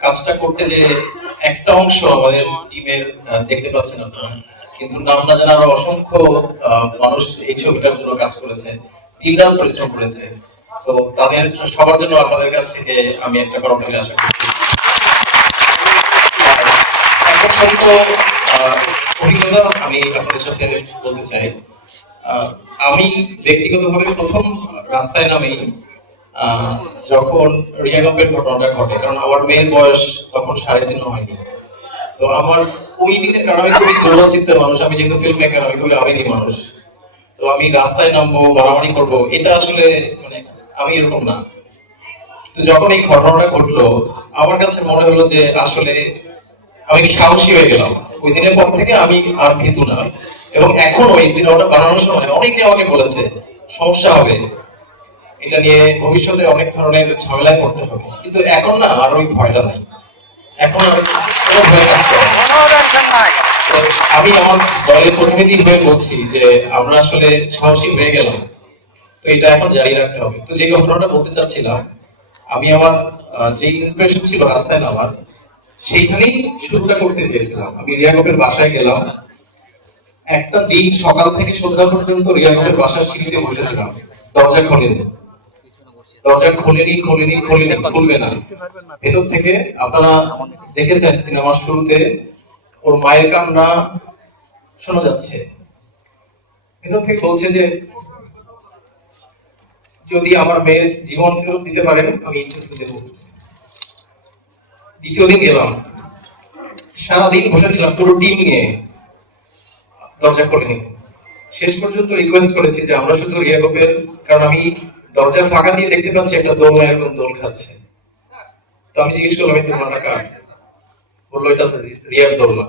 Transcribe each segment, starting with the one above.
কাজটা করতে যে একটা অংশ আমাদের টিমের দেখতে পাচ্ছেন আপনারা। কিন্তু নাম না জানার অসংখ্য মানুষ এই ছবিটার জন্য কাজ করেছে দিনরাত পরিশ্রম করেছে। তো তাদের সবার জন্য আপনাদের কাছ থেকে আমি একটা করতালি আশা করছি। অভিজ্ঞতা আমি আপনাদের সাথে বলতে চাই। আমি ব্যক্তিগতভাবে প্রথম রাস্তায় নামি আহ, যখন রিয়া গম্পের ঘটনাটা ঘটে, কারণ আমার মেয়ের বয়স তখন সাড়ে তিন হয়নি। তো আমার ওই দিনে কারণ আমি খুবই দুর্বল মানুষ, আমি যেহেতু ফিল্ম মেকার আমি খুবই আবেগী মানুষ। তো আমি রাস্তায় নামবো, মারামারি করব, এটা আসলে মানে আমি এরকম না। তো যখন এই ঘটনাটা ঘটলো, আমার কাছে মনে হলো যে আসলে আমি সাহসী হয়ে গেলাম। ওই দিনের পর থেকে আমি আর ভীতু না। এবং এখন ওই সিনেমাটা বানানোর সময় অনেকে আমাকে বলেছে, সমস্যা হবে। এটা নিয়ে ভবিষ্যতে অনেক ধরনের ঝামেলায় পড়তে হবে। কিন্তু এখন না, আর ওই ভয়টা নাই। এখন আমি আমার দলের প্রতিনিধি হয়ে বলছি যে, আমরা আসলে সাহসী হয়ে গেলাম। তো এটা এখন জারি রাখতে হবে। তো যে ঘটনাটা বলতে চাচ্ছিলাম, আমি আমার যে ইন্সপিরেশন ছিল রাস্তায় নামার, সেইখানেই শুরুটা করতে চেয়েছিলাম। আমি রিয়া কপের বাসায় গেলাম। একটা দিন সকাল থেকে সন্ধ্যা পর্যন্ত রিয়া কপের বাসার সিঁড়িতে বসেছিলাম, দরজা খোলেনি। দরজা খোলেনি খোলেনি খোলেনি, খুলবে না। ভেতর থেকে আপনারা দেখেছেন সিনেমার শুরুতে ওর মায়ের কান্না শোনা যাচ্ছে। ভেতর থেকে বলছে যে, যদি আমার মেয়ের জীবন ফেরত দিতে পারেন, আমি ইন্টারভিউ দেবো। দ্বিতীয় দিন গেলাম। সারাদিন বসেছিলাম পুরো টিম নিয়ে। দরজা খুলিনি। শেষ পর্যন্ত রিকোয়েস্ট করেছি যে, আমরা শুধু রিয়া কারণ আমি দরজার ফাঁকা দিয়ে দেখতে পাচ্ছি একটা দোলনা এরকম দোল খাচ্ছে। তো আমি জিজ্ঞেস করলাম, এই দোলনাটা কার? বলল, এটা রিয়ার দোলনা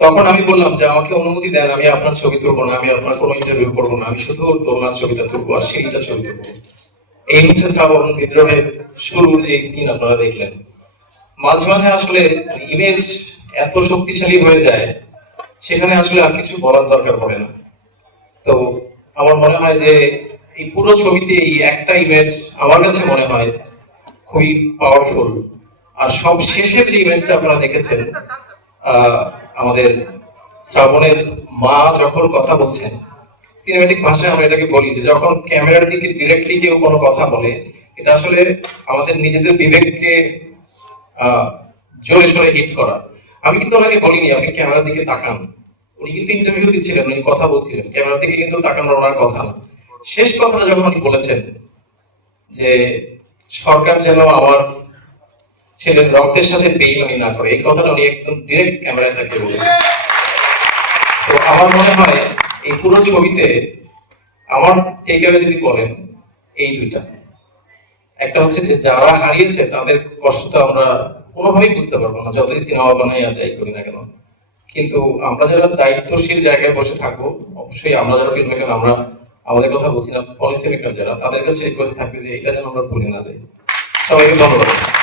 তখন আমি বললাম যে, আমাকে অনুমতি দেন, আমি আপনার ছবি তুলবো না, আমি আপনার কোনো ইন্টারভিউ করব না, আমি শুধু দোলনার ছবিটা তুলবো আর সেইটা ছবি তুলবো। এই হচ্ছে শ্রাবণ বিদ্রোহের শুরুর যে সিন আপনারা দেখলেন। মাঝে মাঝে আসলে ইমেজ এত শক্তিশালী হয়ে যায়, সেখানে আসলে আর কিছু বলার দরকার পড়ে না। তো আমার মনে হয় যে এই পুরো ছবিতে এই একটা ইমেজ আমার কাছে মনে হয় খুবই পাওয়ারফুল আর সব শেষের যে ইমেজটা আপনারা দেখেছেন আমাদের শ্রাবণের মা যখন কথা বলছেন সিনেমাটিক ভাষায় আমরা এটাকে বলি যে যখন ক্যামেরার দিকে ডিরেক্টলি কেউ কোনো কথা বলে, এটা আসলে আমাদের নিজেদের বিবেককে জোরে সোরে হিট করা। আমি কিন্তু ওনাকে বলিনি, আপনি ক্যামেরার দিকে তাকান। উনি কিন্তু ইন্টারভিউ দিচ্ছিলেন, উনি কথা বলছিলেন। ক্যামেরার দিকে কিন্তু তাকানোর ওনার কথা না। শেষ কথাটা যখন বলেছেন যে সরকার যেন আমার ছেলের রক্তের সাথে বেইমানি না করে, এই কথাটা উনি একদম ডিরেক্ট ক্যামেরায় তাকে বলেছেন। তো আমার মনে হয় এই পুরো ছবিতে আমার টেকআওয়ে যদি বলেন, এই দুইটা। একটা হচ্ছে যে যারা হারিয়েছে, তাদের কষ্টটা আমরা কোনোভাবেই বুঝতে পারব না, যতই সিনেমা বানাই আর যাই করি না কেন। কিন্তু আমরা যারা দায়িত্বশীল জায়গায় বসে থাকব, অবশ্যই আমরা যারা ফিল্ম মেকার আমরা আমাদের কথা বলছিলাম না পলিসি মেকার যারা, তাদের কাছে রিকোয়েস্ট থাকবে যে এটা যেন আমরা ভুলে না যাই। সবাইকে ধন্যবাদ।